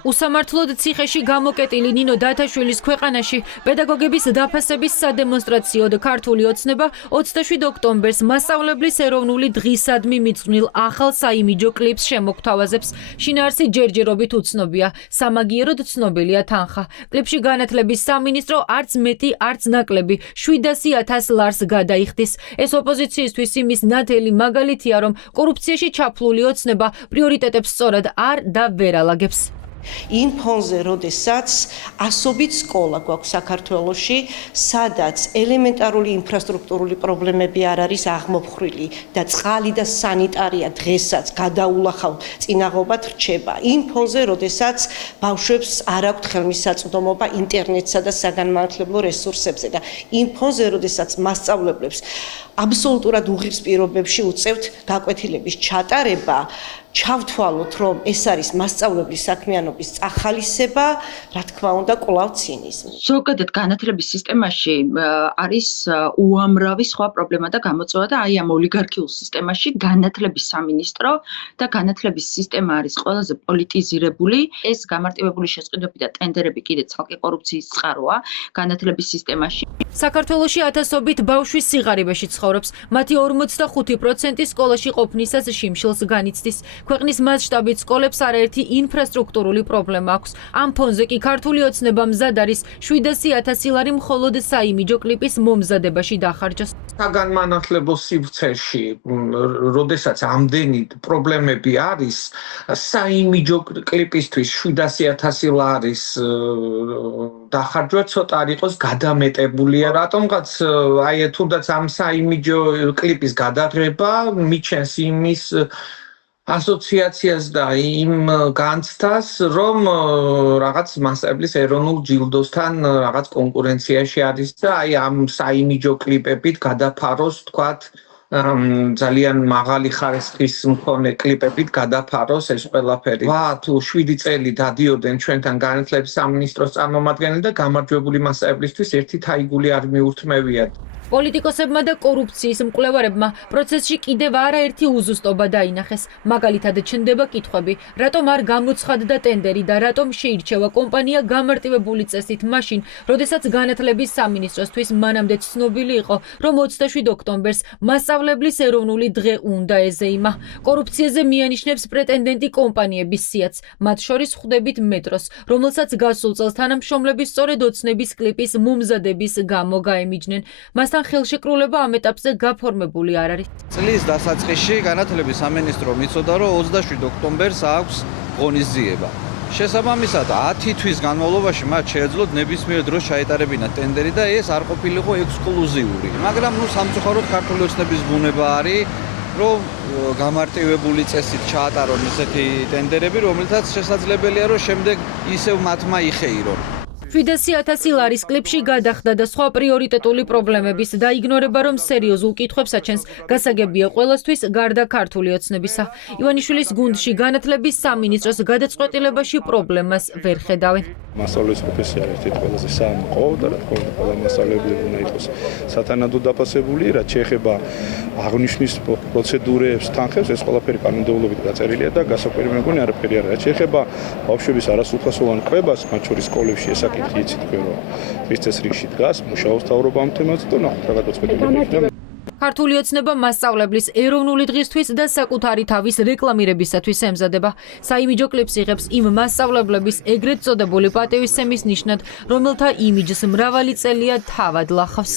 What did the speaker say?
უსამართლოდ ციხეში გამოკეტილი ნინო დათაშვილის ქვეყანაში პედაგოგების დაფასების სადემონსტრაციოდ ქართული ოცნება 27 ოქტომბერს მასწავლებლის ეროვნული დღისადმი მიძღვნილ ახალ საიმიჯო კლიპს შემოგთავაზებს. შინაარსი ჯერჯერობით უცნობია, სამაგიეროდ ცნობილია თანხა. კლიპში განათლების სამინისტრო არც მეტი, არც ნაკლები 700,000 ლარს გადაიხდის. ეს ოპოზიციისთვის იმის ნათელი მაგალითია, რომ კორუფციაში ჩაფლული ოცნება პრიორიტეტებს სწორად არ და ვერ ალაგებს. იმ ფონზე, როდესაც ასობით სკოლა გვაქვს საქართველოში, სადაც ელემენტარული ინფრასტრუქტურული პრობლემები არ არის აღმოფხრილი და წყალი და სანიტარია დღესაც გადაულახავ წინაღობად რჩება. იმ ფონზე, როდესაც ბავშვებს არ აქვთ ხელმისაწვდომობა ინტერნეტსა და საგანმანათლებლო რესურსებზე და იმ ფონზე, როდესაც მასწავლებლებს აბსოლუტურად უღირს პირობებში უწევთ გაკვეთილების ჩატარება, ჩავთვალოთ, რომ ეს არის მასწავლებლის საქმიანობის წახალისება, რა თქმა უნდა, კვლავ ცინიზმი. ზოგადად განათლების სისტემაში არის უამრავი სხვა პრობლემა და გამოწვევა და აი ამ ოლიგარქიულ სისტემაში განათლების სამინისტრო და განათლების სისტემა არის ყველაზე პოლიტიზირებული. ეს გამარტივებული შესყიდვები და ტენდერები კიდე ცალკე კორუფციის წყაროა განათლების სისტემაში. საქართველოში ათასობით ბავშვი სიღარიბეში ცხოვრობს. მათი 45% სკოლაში ყოფნისას შიმშილს განიცდის. ქვეყნის მასშტაბით სკოლებს არაერთი ინფრასტრუქტურული პრობლემა აქვს. ამ ფონზე კი ქართული ოცნება მზად არის 700,000 ლარი მხოლოდ საიმიჯო კლიპის მომზადებაში დახარჯოს. საგანმანათლებლო სივრცეში, როდესაც ამდენი პრობლემები არის, საიმიჯო კლიპისთვის 700,000 ლარის დახარჯვა ცოტა არ იყოს გადამეტებულია. რატომღაც აი თუნდაც ამ საიმიჯო კლიპის გადაღება მიჩენს იმის ასოციაციას და იმ განცდას, რომ რაღაც მასწავლებლის ეროვნულ ჯილდოსთან რაღაც კონკურენციაში არის და აი ამ საიმიჯო კლიპებით გადაფაროს, თქვათ, ძალიან მაღალი ხარისხის მქონე კლიპებით გადაფაროს ეს ყველაფერი. თუ 7 წელი დადიოდნენ ჩვენთან განათლების სამინისტროს წარმომადგენლები და გამარჯვებული მასწავლებლისთვის ერთი თაიგული არ მიურთმევიათ. პოლიტიკოსებმა და კორუფციის მკვლევარებმა პროცესში კიდევ არაერთი უზუსტობა დაინახეს. მაგალითად, ჩნდება კითხვები, რატომ არ გამოცხადდა ტენდერი და რატომ შეირჩევა კომპანია გამარტივებული წესით მაშინ, როდესაც განათლების სამინისტროსთვის მანამდე ცნობილი იყო, რომ 27 ოქტომბერს მასწავლებლის ეროვნული დღე უნდა ეზეიმა. კორუფციაზე მიანიშნებს პრეტენდენტი კომპანიების სიაც, მათ შორის ხვდებით მეტროს, რომელსაც გასულ წელს თანამშრომლების სწორედ ოცნების კლიპის მომზადების გამო გაემიჯნენ. მასთან ხელშეკრულება ამ ეტაპზე გაფორმებული არ არის. წლის დასაწყისში განათლების სამინისტრო მიცოდა, რომ 27 ოქტომბერს აქვს ღონისძიება. შესაბამისად, 10 თვის განმავლობაში მათ შეეძლოთ ნებისმიერ დროს ჩაეტარებინათ ტენდერი და ეს არ ყოფილიყო ექსკლუზიური. მაგრამ სამწუხაროდ ქართული ოცნების ბუნება არის, რომ გამარტივებული წესით ჩაატარონ ისეთი ტენდერები, რომელთაც შესაძლებელია, რომ შემდეგ ისევ მათმა იხეირონ. 700,000 ლარის კლიპში გადახდა და სხვა პრიორიტეტული პრობლემების დაიგნორება, რომ სერიოზულ კითხვებს აჩენს, გასაგებია ყველასთვის გარდა ქართული ოცნებისა. ივანიშვილის გუნდში განათლების სამინისტროს გადაწყვეტილებაში პრობლემას ვერ ხედავენ. მასწავლებლის პროფესია ერთ-ერთი ყველაზე საამყო და რა თქმა უნდა ყველა მასწავლებელი უნდა იყოს სათანადო დაფასებული, რაც შეეხება აღნიშვნის პროცედურებს, თანხებს, ეს ყველაფერი კანონმდებლობით გაწერილია და გასაკვირი მეგონი არაფერი არ არის. რაც შეეხება ბავშვების არასრულფასოვან კვებას, მათ შორის სკოლებში ეს საკითხი იცით თქვენ რომ ის წესრიგში დგას, მუშაობს მთავრობა ამ თემაზე და ნახოთ რა გადაწყვეტილება იქნება. ქართული ოცნება მასწავლებლის ეროვნული დღისთვის და საკუთარი თავის რეკლამირებისათვის ემზადება. საიმიჯო კლიპს იღებს იმ მასწავლებლების ეგრეთ წოდებული პატივისცემის ნიშნად, რომელთა იმიჯს მრავალი წელია თავად ლახავს.